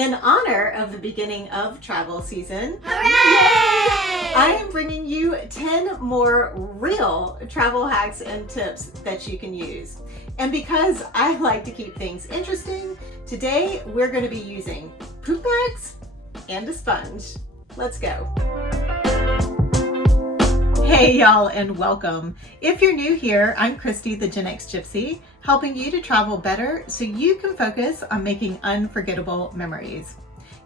In honor of the beginning of travel season, Hooray! I am bringing you 10 more real travel hacks and tips that you can use. And because I like to keep things interesting, today we're going to be using poop bags and a sponge. Let's go. Hey y'all, and welcome. If you're new here, I'm Christy, the Gen X Gypsy, helping you to travel better so you can focus on making unforgettable memories.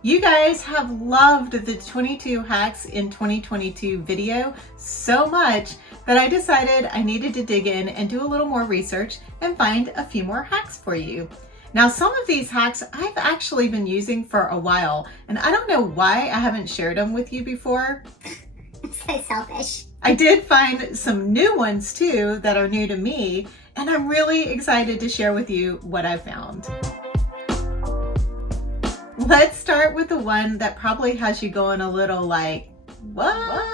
You guys have loved the 22 hacks in 2022 video so much that I decided I needed to dig in and do a little more research and find a few more hacks for you. Now, some of these hacks I've actually been using for a while, and I don't know why I haven't shared them with you before. So selfish. I did find some new ones too that are new to me, and I'm really excited to share with you what I found. Let's start with the one that probably has you going a little like, what?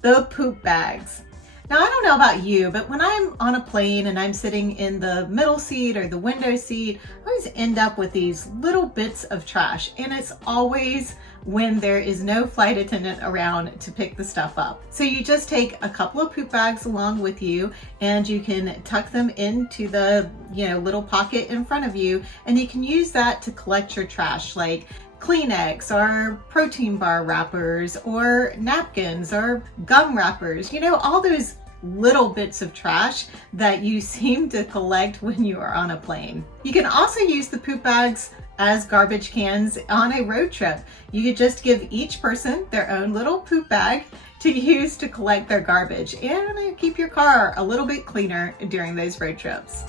The poop bags. Now, I don't know about you, but when I'm on a plane and I'm sitting in the middle seat or the window seat, I always end up with these little bits of trash, and it's always when there is no flight attendant around to pick the stuff up. So you just take a couple of poop bags along with you, and you can tuck them into the little pocket in front of you, and you can use that to collect your trash, like Kleenex or protein bar wrappers or napkins or gum wrappers, all those little bits of trash that you seem to collect when you are on a plane. You can also use the poop bags as garbage cans on a road trip. You could just give each person their own little poop bag to use to collect their garbage and keep your car a little bit cleaner during those road trips.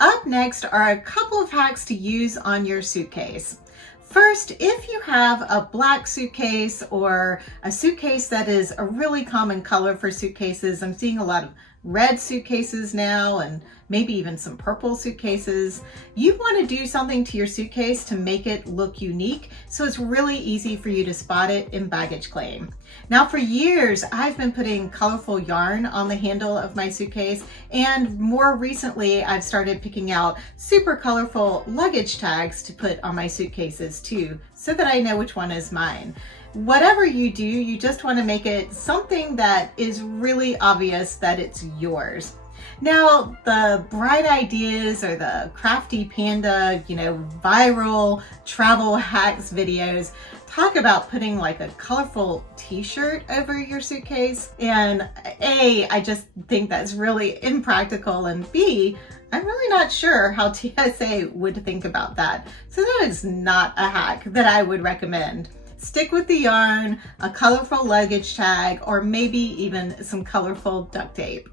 Up next are a couple of hacks to use on your suitcase. First, if you have a black suitcase or a suitcase that is a really common color for suitcases, I'm seeing a lot of red suitcases now and maybe even some purple suitcases. You want to do something to your suitcase to make it look unique, so it's really easy for you to spot it in baggage claim. Now, for years, I've been putting colorful yarn on the handle of my suitcase, and more recently, I've started picking out super colorful luggage tags to put on my suitcases too, so that I know which one is mine. Whatever you do, you just want to make it something that is really obvious that it's yours. Now, the bright ideas or the crafty panda, viral travel hacks videos talk about putting like a colorful t-shirt over your suitcase. And A, I just think that's really impractical. And B, I'm really not sure how TSA would think about that. So that is not a hack that I would recommend. Stick with the yarn, a colorful luggage tag, or maybe even some colorful duct tape.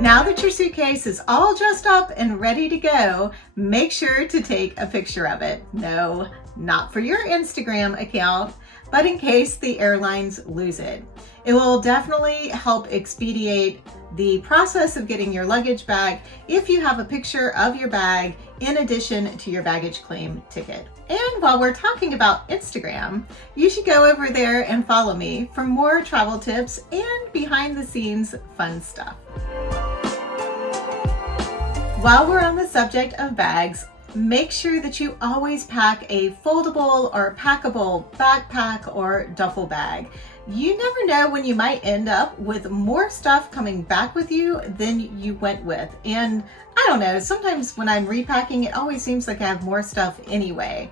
Now that your suitcase is all dressed up and ready to go, make sure to take a picture of it. No, not for your Instagram account, but in case the airlines lose it. It will definitely help expedite the process of getting your luggage back if you have a picture of your bag in addition to your baggage claim ticket. And while we're talking about Instagram, you should go over there and follow me for more travel tips and behind the scenes fun stuff. While we're on the subject of bags, make sure that you always pack a foldable or packable backpack or duffel bag. You never know when you might end up with more stuff coming back with you than you went with. And I don't know, sometimes when I'm repacking, it always seems like I have more stuff anyway.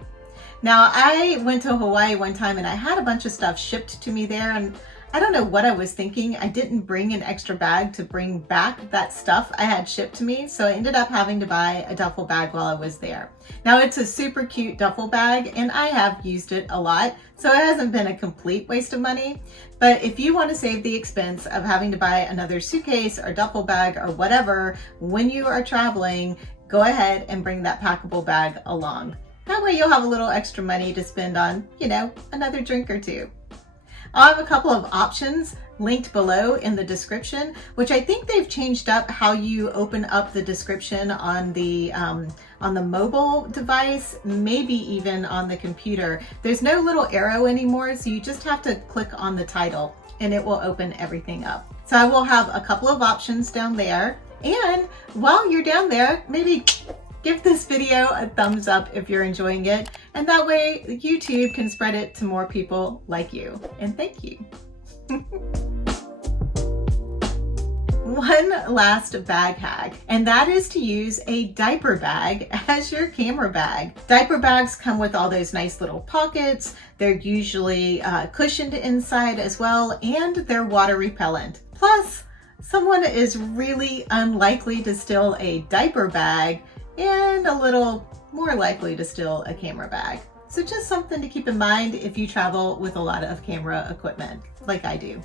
Now, I went to Hawaii one time and I had a bunch of stuff shipped to me there, and I don't know what I was thinking. I didn't bring an extra bag to bring back that stuff I had shipped to me, so I ended up having to buy a duffel bag while I was there. Now, it's a super cute duffel bag, and I have used it a lot, so it hasn't been a complete waste of money. But if you want to save the expense of having to buy another suitcase or duffel bag or whatever when you are traveling, go ahead and bring that packable bag along. That way you'll have a little extra money to spend on, another drink or two. I'll have a couple of options linked below in the description, which I think they've changed up how you open up the description on the mobile device, maybe even on the computer. There's no little arrow anymore, so you just have to click on the title and it will open everything up. So I will have a couple of options down there. And while you're down there, maybe give this video a thumbs up if you're enjoying it, and that way YouTube can spread it to more people like you. And thank you. One last bag hack, and that is to use a diaper bag as your camera bag. Diaper bags come with all those nice little pockets. They're usually cushioned inside as well, and they're water repellent. Plus, someone is really unlikely to steal a diaper bag and a little more likely to steal a camera bag. So just something to keep in mind if you travel with a lot of camera equipment, like I do.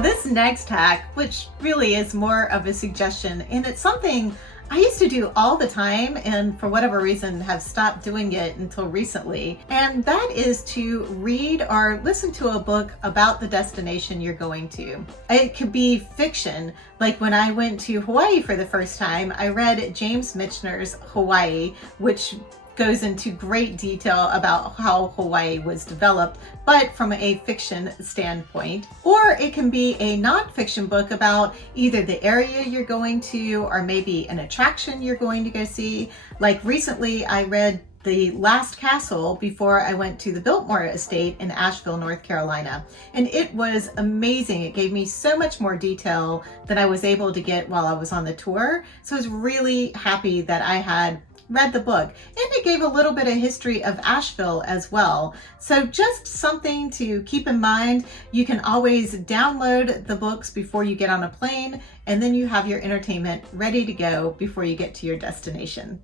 This next hack, which really is more of a suggestion, and it's something I used to do all the time and for whatever reason have stopped doing it until recently, and that is to read or listen to a book about the destination you're going to. It could be fiction, like when I went to Hawaii for the first time, I read James Michener's Hawaii, which goes into great detail about how Hawaii was developed, but from a fiction standpoint. Or it can be a nonfiction book about either the area you're going to or maybe an attraction you're going to go see. Like recently I read The Last Castle before I went to the Biltmore Estate in Asheville, North Carolina. And it was amazing. It gave me so much more detail than I was able to get while I was on the tour. So I was really happy that I had read the book, and it gave a little bit of history of Asheville as well. So just something to keep in mind. You can always download the books before you get on a plane, and then you have your entertainment ready to go before you get to your destination.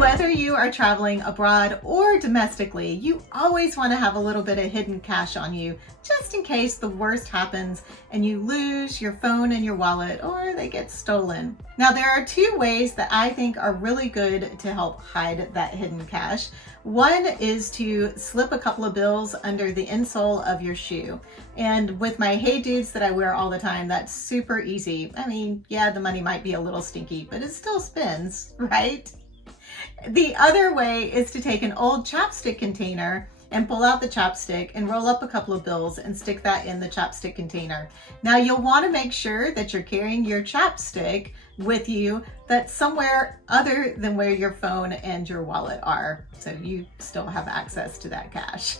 Whether you are traveling abroad or domestically, you always want to have a little bit of hidden cash on you, just in case the worst happens and you lose your phone and your wallet or they get stolen. Now, there are two ways that I think are really good to help hide that hidden cash. One is to slip a couple of bills under the insole of your shoe. And with my Hey Dudes that I wear all the time, that's super easy. I mean, yeah, the money might be a little stinky, but it still spins, right? The other way is to take an old chapstick container and pull out the chapstick and roll up a couple of bills and stick that in the chapstick container. Now you'll want to make sure that you're carrying your chapstick with you that's somewhere other than where your phone and your wallet are, so you still have access to that cash.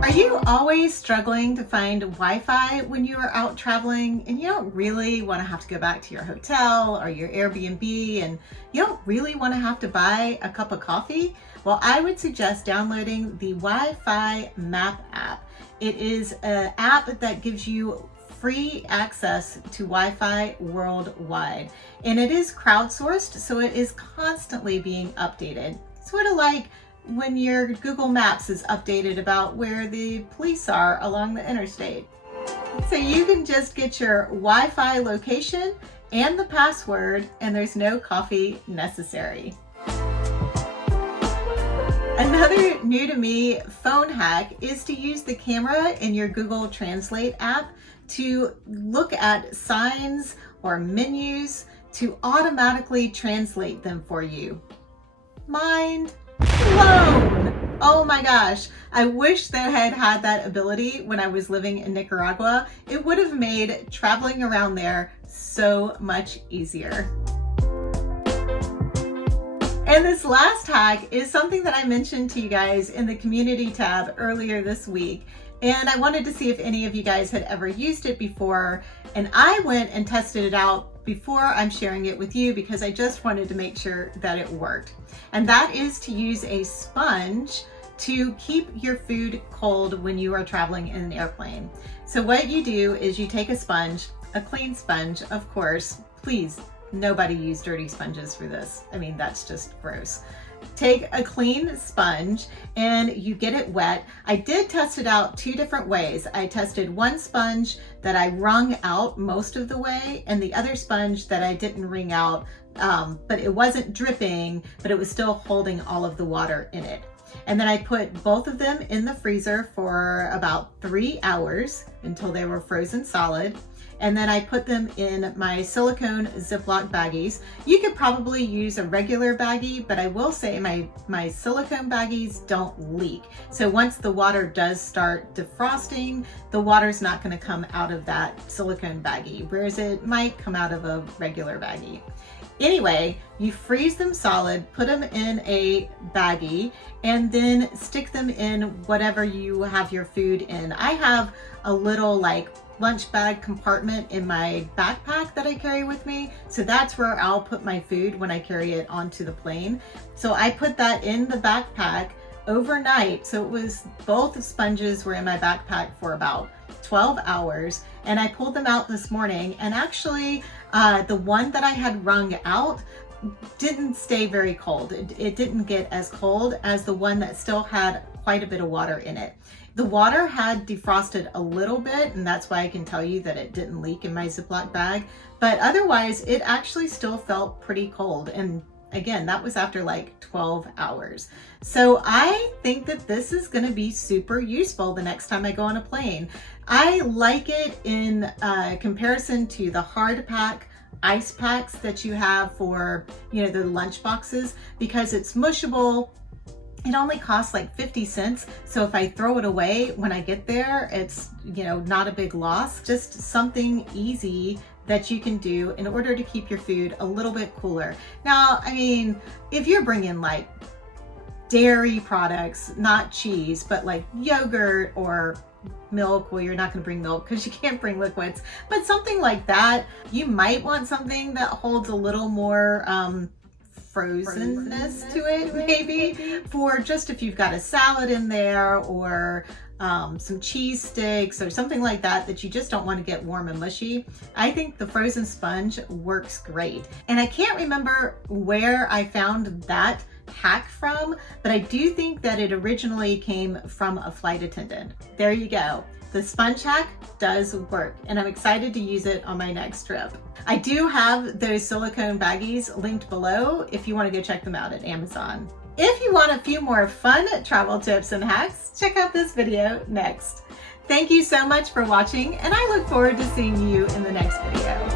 Are you always struggling to find Wi-Fi when you are out traveling and you don't really want to have to go back to your hotel or your Airbnb, and you don't really want to have to buy a cup of coffee? Well, I would suggest downloading the WiFi Map app. It is an app that gives you free access to Wi-Fi worldwide, and it is crowdsourced, so it is constantly being updated. Sort of like when your Google Maps is updated about where the police are along the interstate. So you can just get your Wi-Fi location and the password, and there's no coffee necessary. Another new to me phone hack is to use the camera in your Google Translate app to look at signs or menus to automatically translate them for you. Mind blown! Oh my gosh, I wish that I had had that ability when I was living in Nicaragua. It would have made traveling around there so much easier. And this last hack is something that I mentioned to you guys in the community tab earlier this week. And I wanted to see if any of you guys had ever used it before. And I went and tested it out before I'm sharing it with you because I just wanted to make sure that it worked. And that is to use a sponge to keep your food cold when you are traveling in an airplane. So what you do is you take a sponge, a clean sponge, of course. Please, nobody use dirty sponges for this. I mean, that's just gross. Take a clean sponge and you get it wet. I did test it out two different ways. I tested one sponge that I wrung out most of the way, and the other sponge that I didn't wring out, but it wasn't dripping, but it was still holding all of the water in it. And then I put both of them in the freezer for about 3 hours until they were frozen solid. And then I put them in my silicone Ziploc baggies. You could probably use a regular baggie, but I will say my silicone baggies don't leak. So once the water does start defrosting, the water's not gonna come out of that silicone baggie, whereas it might come out of a regular baggie. Anyway, you freeze them solid, put them in a baggie, and then stick them in whatever you have your food in. I have a little like lunch bag compartment in my backpack that I carry with me. So that's where I'll put my food when I carry it onto the plane. So I put that in the backpack overnight. So it was, both sponges were in my backpack for about 12 hours. And I pulled them out this morning, and actually the one that I had wrung out didn't stay very cold. It didn't get as cold as the one that still had quite a bit of water in it. The water had defrosted a little bit, and that's why I can tell you that it didn't leak in my Ziploc bag, but otherwise it actually still felt pretty cold. And again, that was after like 12 hours. So I think that this is gonna be super useful the next time I go on a plane. I like it in comparison to the hard pack ice packs that you have for, you know, the lunch boxes, because it's mushable. It only costs like 50 cents. So if I throw it away when I get there, it's, you know, not a big loss. Just something easy that you can do in order to keep your food a little bit cooler. Now, I mean, if you're bringing like dairy products, not cheese, but like yogurt or milk, well, you're not going to bring milk because you can't bring liquids, but something like that, you might want something that holds a little more frozenness to it, maybe for just if you've got a salad in there or some cheese sticks or something like that that you just don't want to get warm and mushy. I think the frozen sponge works great. And I can't remember where I found that hack from, but I do think that it originally came from a flight attendant. There you go. The sponge hack does work, and I'm excited to use it on my next trip. I do have those silicone baggies linked below if you want to go check them out at Amazon. If you want a few more fun travel tips and hacks, check out this video next. Thank you so much for watching, and I look forward to seeing you in the next video.